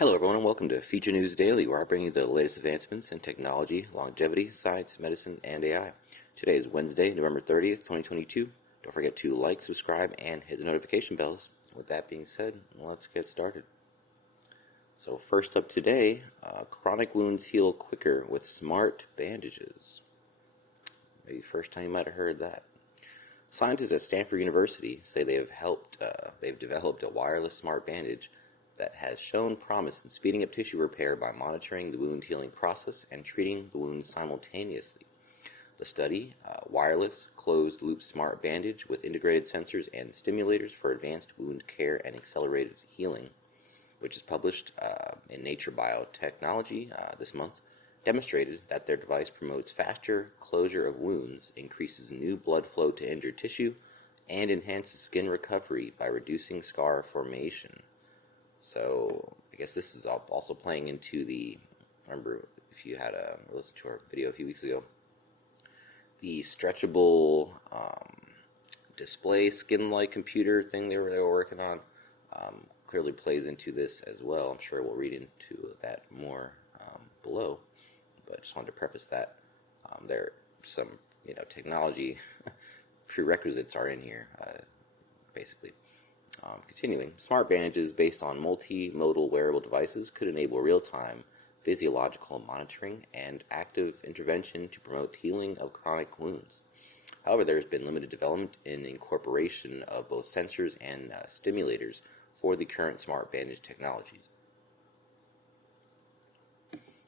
Hello everyone and welcome to Future News Daily, where I bring you the latest advancements in technology, longevity, science, medicine, and AI. Today is Wednesday, November 30th, 2022. Don't forget to like, subscribe, and hit the notification bells. With that being said, let's get started. So first up today, chronic wounds heal quicker with smart bandages. Maybe first time you might have heard that. Scientists at Stanford University say they've developed a wireless smart bandage that has shown promise in speeding up tissue repair by monitoring the wound healing process and treating the wound simultaneously. The study, wireless closed-loop smart bandage with integrated sensors and stimulators for advanced wound care and accelerated healing, which is published in Nature Biotechnology this month, demonstrated that their device promotes faster closure of wounds, increases new blood flow to injured tissue, and enhances skin recovery by reducing scar formation. So I guess this is also playing into remember if you had listened to our video a few weeks ago, the stretchable display skin-like computer thing they were working on clearly plays into this as well. I'm sure we'll read into that more below, but I just wanted to preface that there are some technology prerequisites are in here basically. Continuing, smart bandages based on multimodal wearable devices could enable real-time physiological monitoring and active intervention to promote healing of chronic wounds. However, there has been limited development in incorporation of both sensors and stimulators for the current smart bandage technologies.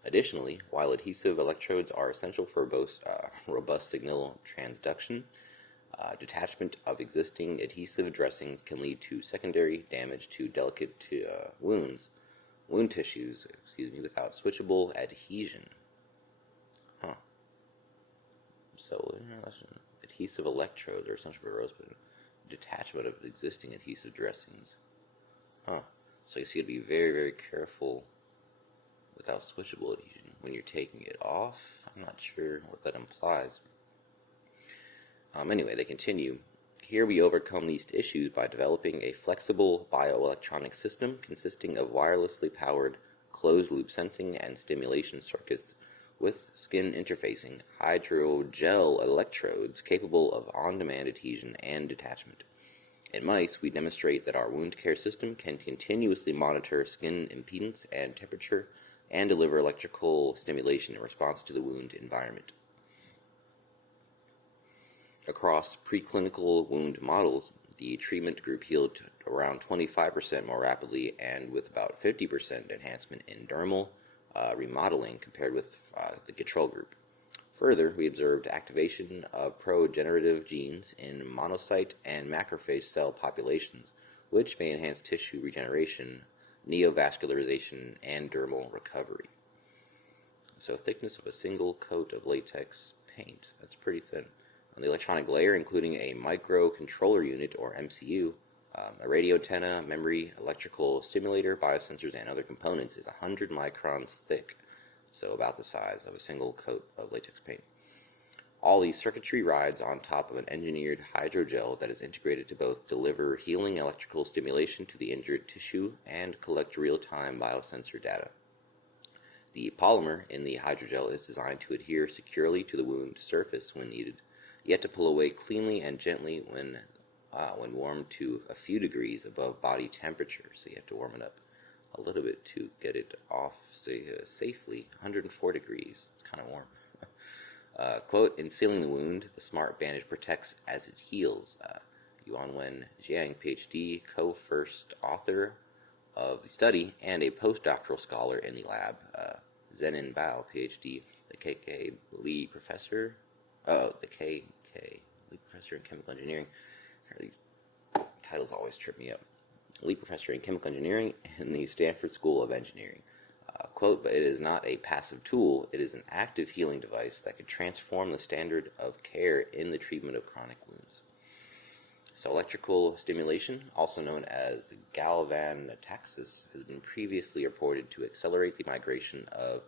Additionally, while adhesive electrodes are essential for both robust signal transduction, detachment of existing adhesive dressings can lead to secondary damage to delicate wound tissues, without switchable adhesion. So, adhesive electrodes are essential for robust detachment of existing adhesive dressings. So you see, to be very, very careful without switchable adhesion when you're taking it off. I'm not sure what that implies. Anyway, they continue. Here we overcome these issues by developing a flexible bioelectronic system consisting of wirelessly powered closed-loop sensing and stimulation circuits with skin interfacing hydrogel electrodes capable of on-demand adhesion and detachment. In mice, we demonstrate that our wound care system can continuously monitor skin impedance and temperature and deliver electrical stimulation in response to the wound environment. Across preclinical wound models, the treatment group healed around 25% more rapidly and with about 50% enhancement in dermal remodeling compared with the control group. Further, we observed activation of pro-generative genes in monocyte and macrophage cell populations, which may enhance tissue regeneration, neovascularization, and dermal recovery. So, thickness of a single coat of latex paint. That's pretty thin. The electronic layer, including a microcontroller unit or MCU, a radio antenna, memory, electrical stimulator, biosensors, and other components, is 100 microns thick, so about the size of a single coat of latex paint. All these circuitry rides on top of an engineered hydrogel that is integrated to both deliver healing electrical stimulation to the injured tissue and collect real-time biosensor data. The polymer in the hydrogel is designed to adhere securely to the wound surface when needed, yet to pull away cleanly and gently when warmed to a few degrees above body temperature. So you have to warm it up a little bit to get it off safely. 104 degrees. It's kind of warm. Quote, in sealing the wound, the smart bandage protects as it heals. Yuanwen Jiang, PhD, co-first author of the study and a postdoctoral scholar in the lab. Zenin Bao, PhD, the KK Lee Professor Lee Professor in Chemical Engineering. These titles always trip me up. Lee Professor in Chemical Engineering in the Stanford School of Engineering. Quote, but it is not a passive tool, it is an active healing device that could transform the standard of care in the treatment of chronic wounds. So electrical stimulation, also known as galvanotaxis, has been previously reported to accelerate the migration of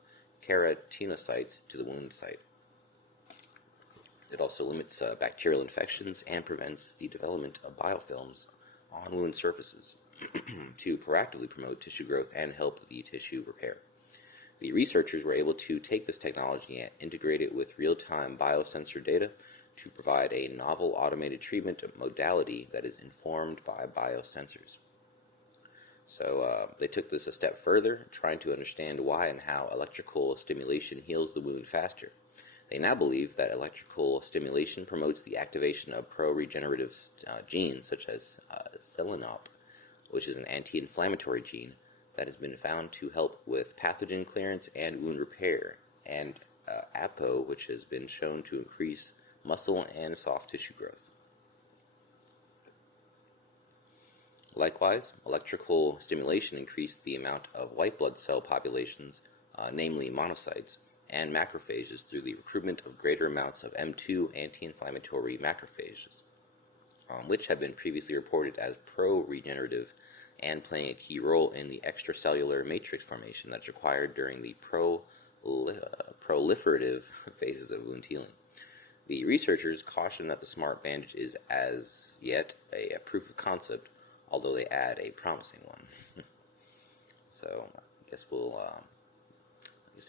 keratinocytes to the wound site. It also limits bacterial infections and prevents the development of biofilms on wound surfaces. to proactively promote tissue growth and help the tissue repair. The researchers were able to take this technology and integrate it with real-time biosensor data to provide a novel automated treatment modality that is informed by biosensors. So they took this a step further, trying to understand why and how electrical stimulation heals the wound faster. They now believe that electrical stimulation promotes the activation of pro-regenerative genes such as selenop, which is an anti-inflammatory gene that has been found to help with pathogen clearance and wound repair, and APO, which has been shown to increase muscle and soft tissue growth. Likewise, electrical stimulation increased the amount of white blood cell populations, namely monocytes, and macrophages through the recruitment of greater amounts of M2 anti-inflammatory macrophages, which have been previously reported as pro-regenerative and playing a key role in the extracellular matrix formation that's required during the proliferative phases of wound healing. The researchers caution that the smart bandage is as yet a proof of concept, although they add a promising one. So I guess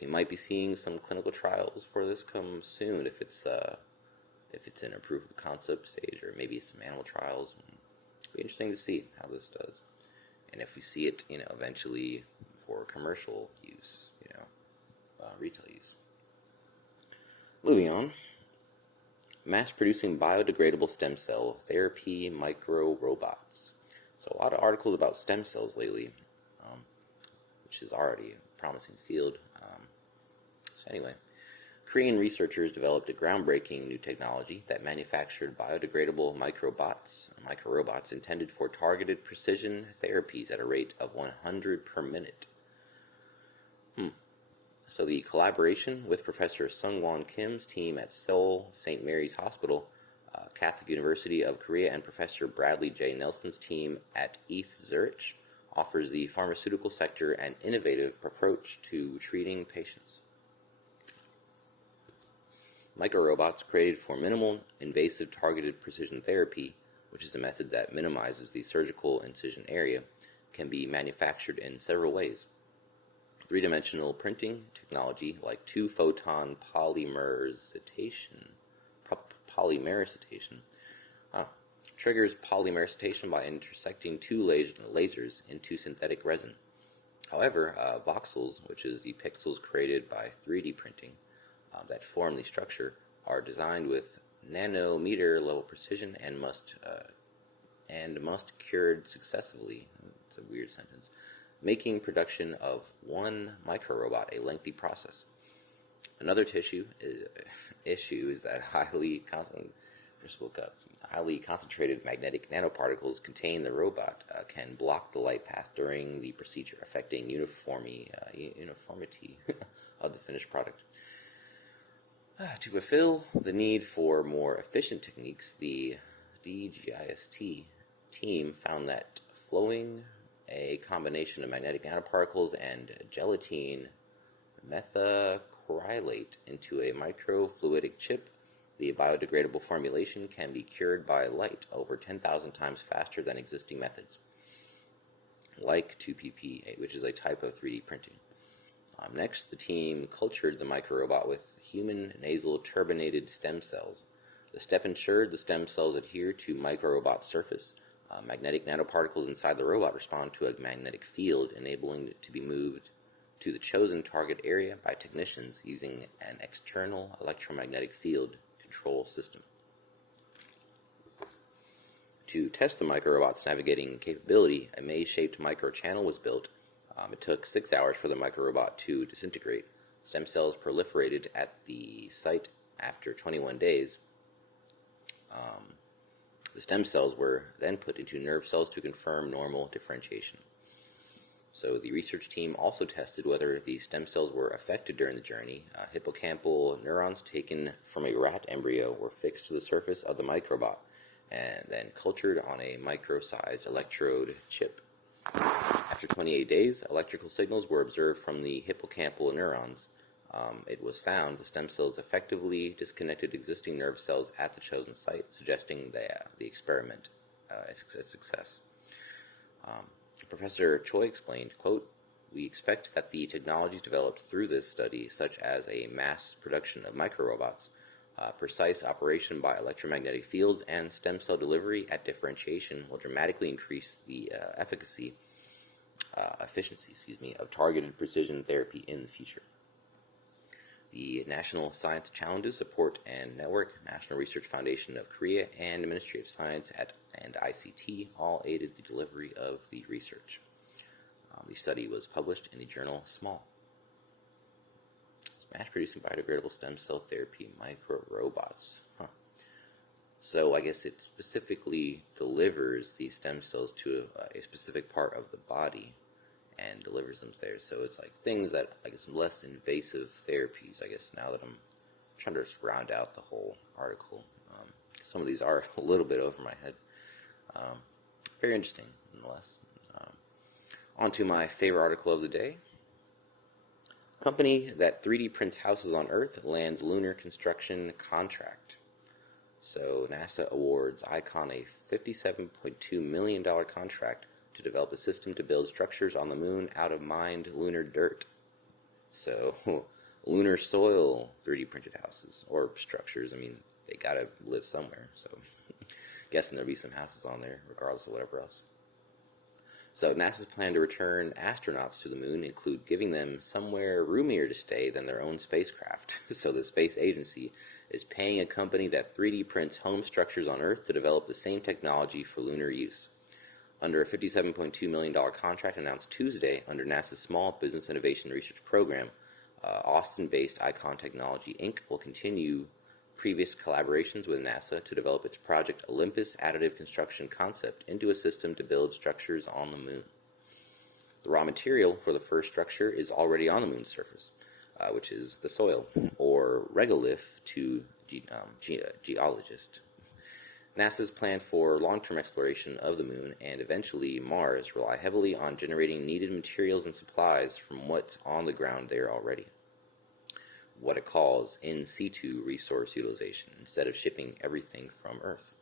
you might be seeing some clinical trials for this come soon if it's in a proof of concept stage, or maybe some animal trials. It'll be interesting to see how this does, and if we see it, eventually for commercial use, retail use. Moving on. Mass-producing biodegradable stem cell therapy microrobots. So a lot of articles about stem cells lately, which is already a promising field. So anyway, Korean researchers developed a groundbreaking new technology that manufactured biodegradable microrobots intended for targeted precision therapies at a rate of 100 per minute. So the collaboration with Professor Sung-Won Kim's team at Seoul St. Mary's Hospital, Catholic University of Korea, and Professor Bradley J. Nelson's team at ETH Zurich offers the pharmaceutical sector an innovative approach to treating patients. Microrobots created for minimal invasive targeted precision therapy, which is a method that minimizes the surgical incision area, can be manufactured in several ways. Three-dimensional printing technology like two-photon polymerization triggers polymerization by intersecting two lasers into synthetic resin. However, voxels, which is the pixels created by 3D printing that form the structure, are designed with nanometer level precision and must cured successively. It's a weird sentence. Making production of one microrobot a lengthy process. Another issue is that highly concentrated magnetic nanoparticles contained in the robot can block the light path during the procedure, affecting uniformity of the finished product. To fulfill the need for more efficient techniques, the DGIST team found that flowing a combination of magnetic nanoparticles and gelatin methacrylate into a microfluidic chip, the biodegradable formulation can be cured by light over 10,000 times faster than existing methods, like 2PP, which is a type of 3D printing. Next, the team cultured the microrobot with human nasal turbinated stem cells. The step ensured the stem cells adhere to microrobot surface. Magnetic nanoparticles inside the robot respond to a magnetic field, enabling it to be moved to the chosen target area by technicians using an external electromagnetic field control system. To test the microrobot's navigating capability, a maze-shaped microchannel was built. It took 6 hours for the microrobot to disintegrate. Stem cells proliferated at the site after 21 days. The stem cells were then put into nerve cells to confirm normal differentiation. So the research team also tested whether the stem cells were affected during the journey. Hippocampal neurons taken from a rat embryo were fixed to the surface of the microbot and then cultured on a micro-sized electrode chip. After 28 days, electrical signals were observed from the hippocampal neurons. It was found the stem cells effectively disconnected existing nerve cells at the chosen site, suggesting the experiment is a success. Professor Choi explained, quote, "We expect that the technologies developed through this study, such as a mass production of microrobots, precise operation by electromagnetic fields, and stem cell delivery at differentiation, will dramatically increase the efficiency of targeted precision therapy in the future." The National Science Challenges Support and Network, National Research Foundation of Korea, and Ministry of Science and ICT all aided the delivery of the research. The study was published in the journal Small. Mass-producing biodegradable stem cell therapy microrobots. So I guess it specifically delivers these stem cells to a specific part of the body and delivers them there. So it's like things that, I guess, less invasive therapies, I guess, now that I'm trying to just round out the whole article. Some of these are a little bit over my head. Very interesting, nonetheless. On to my favorite article of the day. Company that 3D prints houses on Earth lands lunar construction contract. So NASA awards Icon a $57.2 million contract to develop a system to build structures on the moon out of mined lunar dirt. So, lunar soil 3D printed houses, or structures. I mean, they gotta live somewhere, so guessing there'll be some houses on there, regardless of whatever else. So, NASA's plan to return astronauts to the moon include giving them somewhere roomier to stay than their own spacecraft. So, the space agency is paying a company that 3D prints home structures on Earth to develop the same technology for lunar use. Under a $57.2 million contract announced Tuesday under NASA's Small Business Innovation Research Program, Austin-based Icon Technology, Inc. will continue previous collaborations with NASA to develop its Project Olympus additive construction concept into a system to build structures on the moon. The raw material for the first structure is already on the moon's surface, which is the soil, or regolith to geologists. NASA's plan for long-term exploration of the moon and eventually Mars rely heavily on generating needed materials and supplies from what's on the ground there already. What it calls in situ resource utilization, instead of shipping everything from Earth.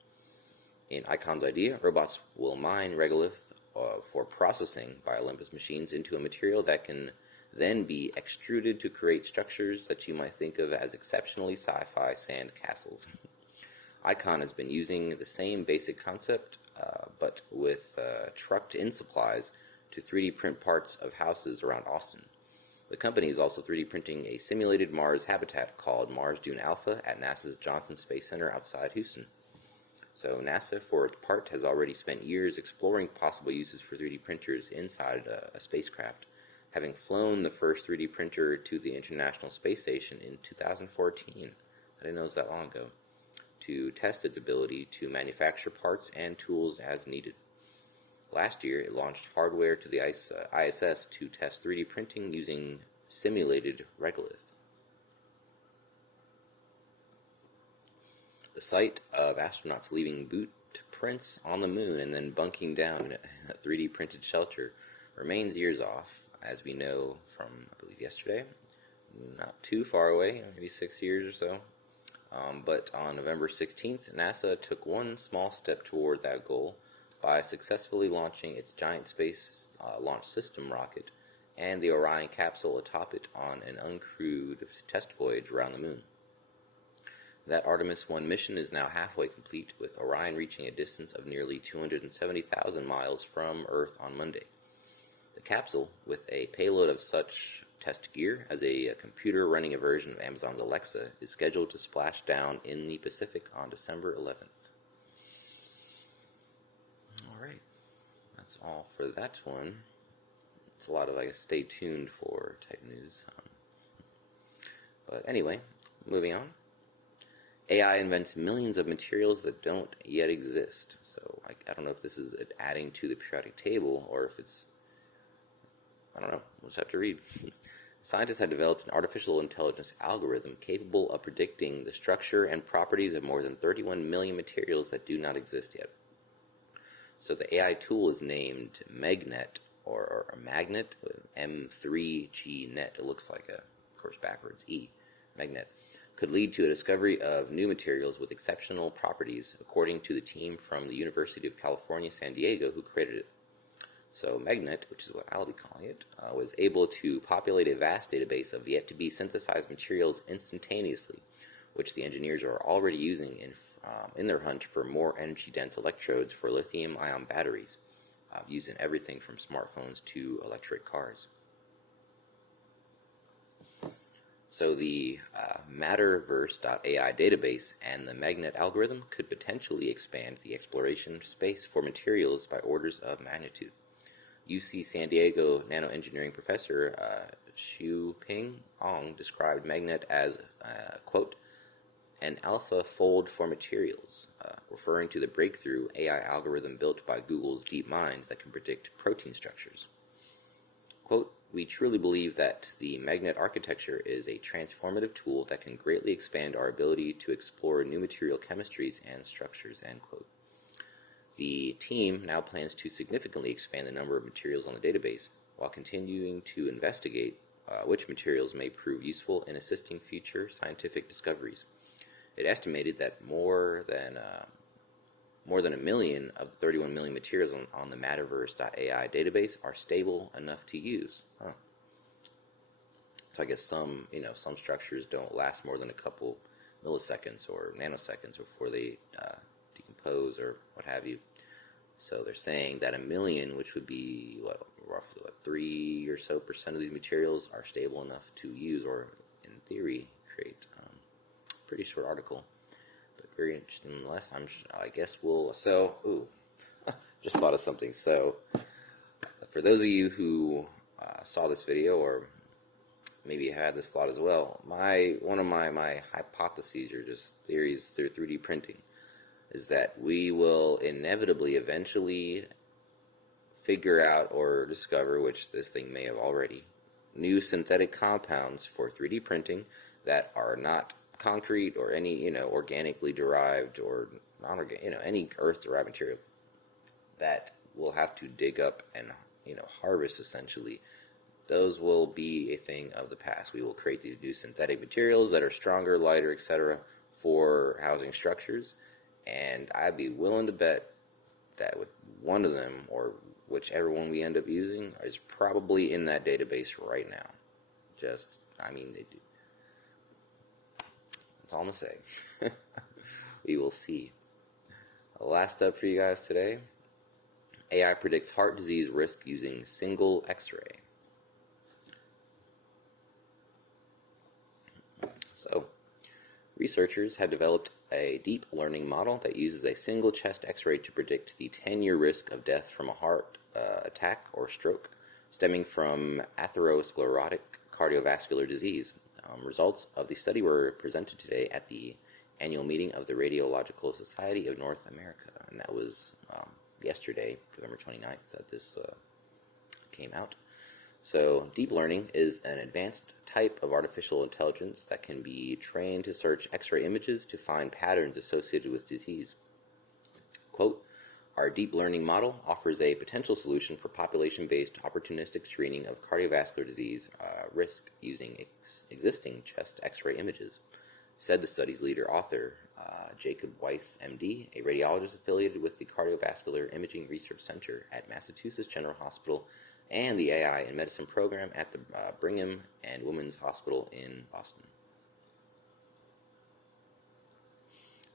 In Icon's idea, robots will mine regolith for processing by Olympus machines into a material that can then be extruded to create structures that you might think of as exceptionally sci-fi sand castles. Icon has been using the same basic concept, but with trucked-in supplies to 3D print parts of houses around Austin. The company is also 3D printing a simulated Mars habitat called Mars Dune Alpha at NASA's Johnson Space Center outside Houston. So NASA, for its part, has already spent years exploring possible uses for 3D printers inside a spacecraft, having flown the first 3D printer to the International Space Station in 2014. I didn't know it was that long ago. To test its ability to manufacture parts and tools as needed. Last year, it launched hardware to the ISS to test 3D printing using simulated regolith. The sight of astronauts leaving boot prints on the moon and then bunking down in a 3D printed shelter remains years off, as we know from, I believe, yesterday. Not too far away, maybe 6 years or so. But on November 16th, NASA took one small step toward that goal by successfully launching its giant space launch system rocket and the Orion capsule atop it on an uncrewed test voyage around the moon. That Artemis 1 mission is now halfway complete, with Orion reaching a distance of nearly 270,000 miles from Earth on Monday. The capsule, with a payload of such test gear as a computer running a version of Amazon's Alexa, is scheduled to splash down in the Pacific on December 11th. Alright, that's all for that one. It's a lot of, I guess, stay tuned for type news. But anyway, moving on. AI invents millions of materials that don't yet exist. So I don't know if this is adding to the periodic table or if it's, I don't know, we'll just have to read. Scientists have developed an artificial intelligence algorithm capable of predicting the structure and properties of more than 31 million materials that do not exist yet. So the AI tool is named Magnet, or Magnet, M3GNet. It looks like of course, backwards, E, Magnet. Could lead to a discovery of new materials with exceptional properties, according to the team from the University of California, San Diego, who created it. So Magnet, which is what I'll be calling it, was able to populate a vast database of yet-to-be synthesized materials instantaneously, which the engineers are already using in their hunt for more energy-dense electrodes for lithium-ion batteries, used in everything from smartphones to electric cars. So the Matterverse.ai database and the Magnet algorithm could potentially expand the exploration space for materials by orders of magnitude. UC San Diego nanoengineering professor Xiuping Ong described Magnet as, quote, an alpha fold for materials, referring to the breakthrough AI algorithm built by Google's DeepMind that can predict protein structures. Quote, we truly believe that the Magnet architecture is a transformative tool that can greatly expand our ability to explore new material chemistries and structures, end quote. The team now plans to significantly expand the number of materials on the database while continuing to investigate which materials may prove useful in assisting future scientific discoveries. It estimated that more than 1 million of the 31 million materials on the Matterverse.ai database are stable enough to use. So I guess some structures don't last more than a couple milliseconds or nanoseconds before they decompose or what have you. So they're saying that 1 million, which would be roughly 3% or so of these materials, are stable enough to use, or in theory create. Pretty short article, but very interesting nonetheless. I guess we'll. Just thought of something. So, for those of you who saw this video, or maybe had this thought as well, one of my hypotheses, or just theories through 3D printing, is that we will inevitably, eventually, figure out or discover, which this thing may have already, new synthetic compounds for 3D printing that are not concrete or any organically derived or non-organic, any earth-derived material that we'll have to dig up and harvest. Essentially, those will be a thing of the past. We will create these new synthetic materials that are stronger, lighter, etc., for housing structures, and I'd be willing to bet that with one of them, or whichever one we end up using, is probably in that database right now. They do. That's all I'm going to say. We will see. Last up for you guys today, AI predicts heart disease risk using single X-ray. So, researchers have developed a deep learning model that uses a single chest X-ray to predict the 10-year risk of death from a heart attack or stroke stemming from atherosclerotic cardiovascular disease. Results of the study were presented today at the annual meeting of the Radiological Society of North America, and that was yesterday, November 29th, that this came out. So, deep learning is an advanced type of artificial intelligence that can be trained to search X-ray images to find patterns associated with disease. Quote, our deep learning model offers a potential solution for population-based opportunistic screening of cardiovascular disease risk using existing chest X-ray images, said the study's leader author, Jacob Weiss, MD, a radiologist affiliated with the Cardiovascular Imaging Research Center at Massachusetts General Hospital and the AI and Medicine program at the Brigham and Women's Hospital in Boston.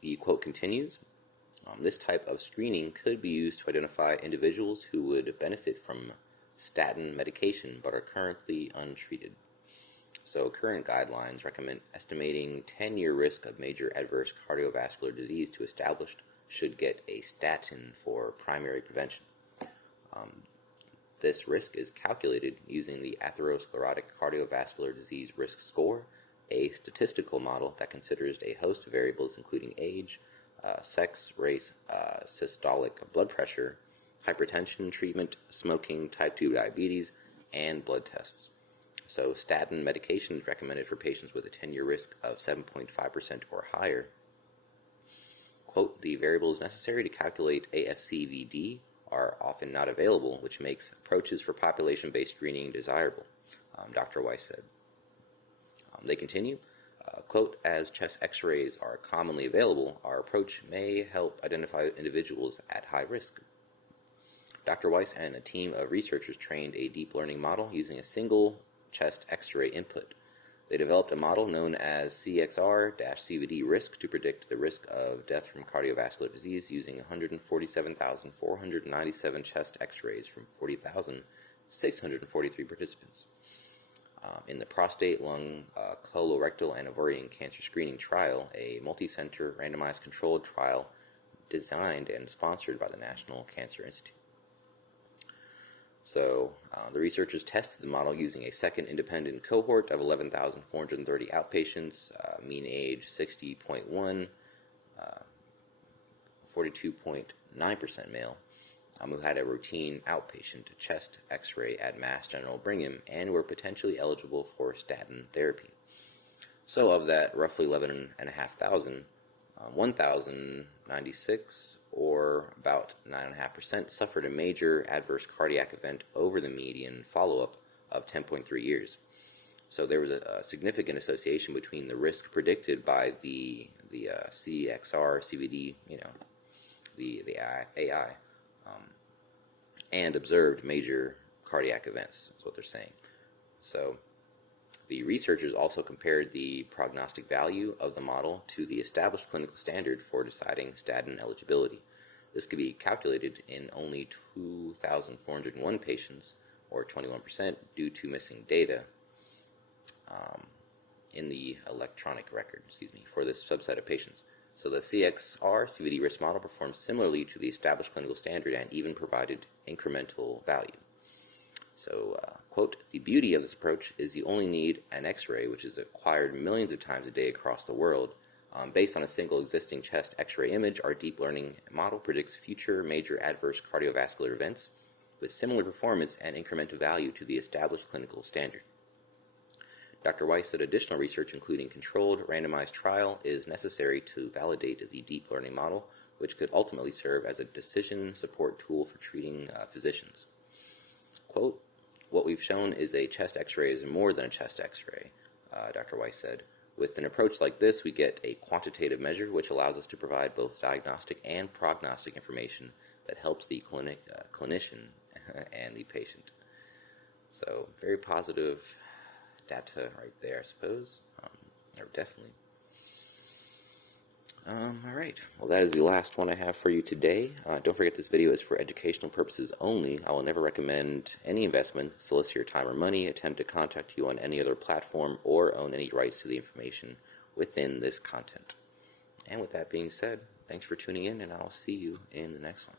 The quote continues, this type of screening could be used to identify individuals who would benefit from statin medication but are currently untreated. So current guidelines recommend estimating 10-year risk of major adverse cardiovascular disease to established should get a statin for primary prevention. This risk is calculated using the atherosclerotic cardiovascular disease risk score, a statistical model that considers a host of variables including age, sex, race, systolic blood pressure, hypertension treatment, smoking, type 2 diabetes, and blood tests. So statin medication is recommended for patients with a 10-year risk of 7.5% or higher. Quote, the variables necessary to calculate ASCVD are often not available, which makes approaches for population-based screening desirable, Dr. Weiss said. They continue, quote, as chest x-rays are commonly available, our approach may help identify individuals at high risk. Dr. Weiss and a team of researchers trained a deep learning model using a single chest X-ray input. They developed a model known as CXR-CVD risk to predict the risk of death from cardiovascular disease using 147,497 chest X-rays from 40,643 participants. In the prostate, lung, colorectal, and ovarian cancer screening trial, a multi-center randomized controlled trial designed and sponsored by the National Cancer Institute. So, the researchers tested the model using a second independent cohort of 11,430 outpatients, mean age 60.1, 42.9% male, who had a routine outpatient chest X-ray at Mass General Brigham and were potentially eligible for statin therapy. So, of that roughly 11,500, 1,096, or about 9.5%, suffered a major adverse cardiac event over the median follow-up of 10.3 years. So there was a significant association between the risk predicted by the CXR, CVD, the AI, and observed major cardiac events, is what they're saying. So the researchers also compared the prognostic value of the model to the established clinical standard for deciding statin eligibility. This could be calculated in only 2,401 patients, or 21%, due to missing data in the electronic record, for this subset of patients. So the CXR-CVD risk model performs similarly to the established clinical standard and even provided incremental value. So, quote, "The beauty of this approach is you only need an X-ray, which is acquired millions of times a day across the world. Based on a single existing chest X-ray image, our deep learning model predicts future major adverse cardiovascular events with similar performance and incremental value to the established clinical standard." Dr. Weiss said additional research, including controlled randomized trial, is necessary to validate the deep learning model, which could ultimately serve as a decision support tool for treating physicians. Quote, "What we've shown is a chest X-ray is more than a chest X-ray," Dr. Weiss said. "With an approach like this, we get a quantitative measure which allows us to provide both diagnostic and prognostic information that helps the clinician and the patient." So, very positive data right there, I suppose. Definitely. Alright, well, that is the last one I have for you today. Don't forget this video is for educational purposes only. I will never recommend any investment, solicit your time or money, attempt to contact you on any other platform, or own any rights to the information within this content. And with that being said, thanks for tuning in, and I'll see you in the next one.